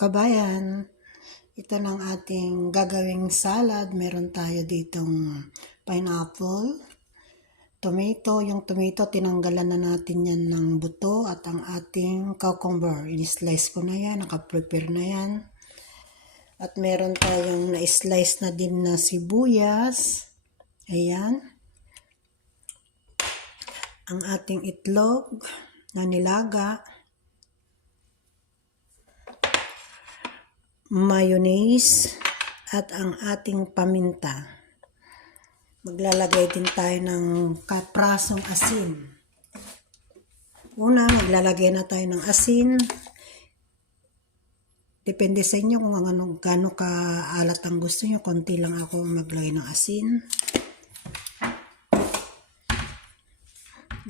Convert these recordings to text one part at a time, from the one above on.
Kabayan, ito ng ating gagawing salad. Meron tayo ditong pineapple, tomato. Yung tomato, tinanggalan na natin yan ng buto at ang ating cucumber. In-slice ko na yan, nakaprepare na yan. At meron tayong na-slice na din na sibuyas. Ayan. Ang ating itlog na nilaga. Mayonnaise at ang ating paminta. Maglalagay din tayo ng kaprasong asin. Una, maglalagay na tayo ng asin. Depende sa inyo kung gaano kaalat ang gusto nyo. Konti lang ako maglagay ng asin.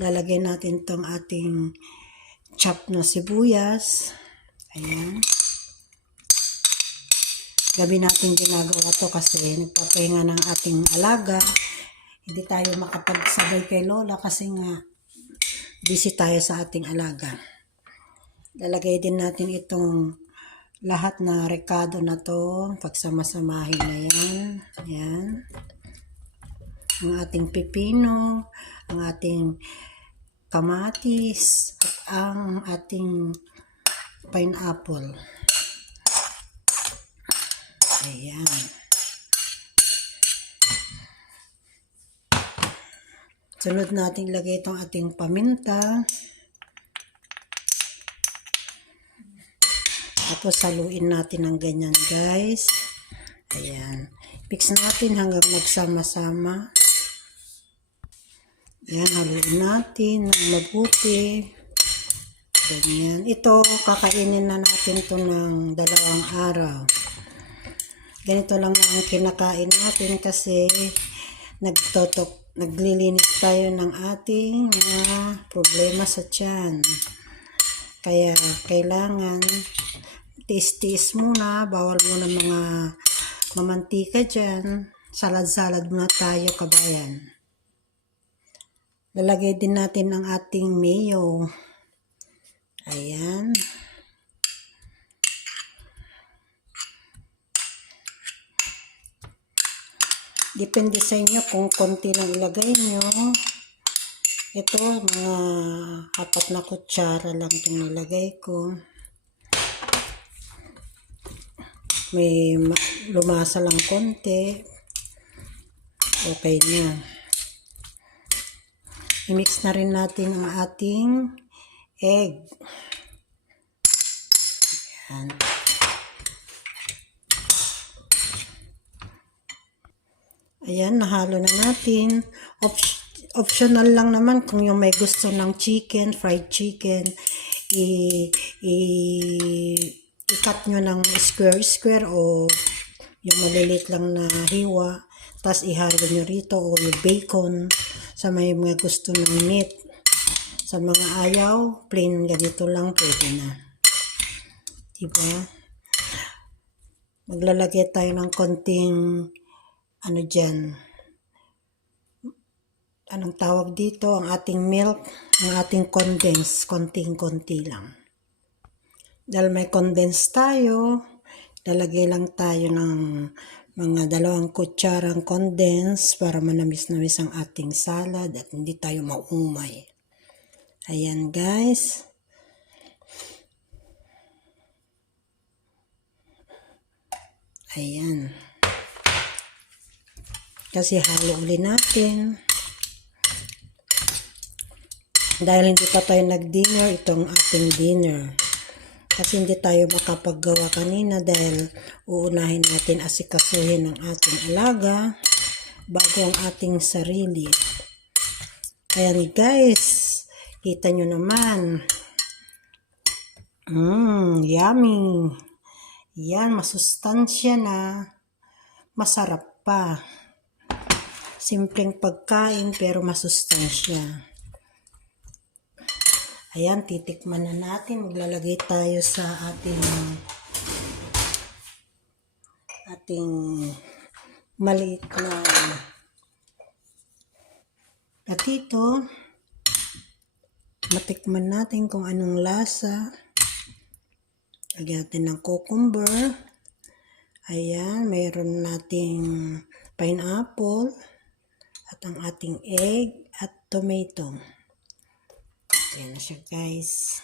Lalagay natin tong ating chop na sibuyas. Ayan. Gabi natin ginagawa to kasi nagpapahinga ng ating alaga. Hindi tayo makapagsabay kay Lola kasi nga busy tayo sa ating alaga. Lalagay din natin itong lahat na rekado na to. Pagsama-samahin na yan. Ayan. Ang ating pipino, ang ating kamatis, at ang ating pineapple. Ayan. Sunod natin ilagay itong ating paminta. Tapos haluin natin ng ganyan, guys. Ayan. Mix natin hanggang magsama-sama. Ayan, haluin natin ng mabuti. Ganyan. Ito, kakainin na natin ito ng 2 araw. Ganito lang ang kinakain natin kasi naglilinis tayo ng ating mga problema sa tiyan. Kaya kailangan tiis-tiis muna, bawal muna mga mamantika dyan. Salad-salad muna tayo, kabayan. Lalagay din natin ang ating mayo. Ayan. Depende sa inyo kung konti lang ilagay nyo. Ito, mga 4 na kutsara lang itong nilagay ko. May lumasa lang konti. Okay na. I-mix na rin natin ang ating egg. Ayan. Ayan, nahalo na natin. Optional lang naman kung yung may gusto ng chicken, fried chicken, i-cut nyo ng square o yung maliliit lang na hiwa. Tapos ihalo nyo rito o yung bacon sa may mga gusto ng meat. Sa mga ayaw, plain ganito lang pwede na. Diba? Maglalagay tayo ng konting dyan. Anong tawag dito? Ang ating milk, ang ating condense, konting-konti lang. Dahil may condense tayo, lalagay lang tayo ng mga 2 kutsarang condense para manamis-namis ang ating salad at hindi tayo maumay. Ayan, guys. Ayan. Kasi halo ulit natin. Dahil hindi pa tayo nag-dinner, itong ating dinner. Kasi hindi tayo makapaggawa kanina dahil uunahin natin asikasuhin ang ating alaga bago ang ating sarili. Ayan, guys. Kita nyo naman. Yummy. Yan, masustansya na. Masarap pa. Simpleng pagkain pero masustansya. Ayan, titikman na natin. Maglalagay tayo sa ating maliit na platito. Matikman natin kung anong lasa. Lagyan natin ng cucumber. Ayan, mayroon nating pineapple at ang ating egg at tomato. Ayan na siya guys.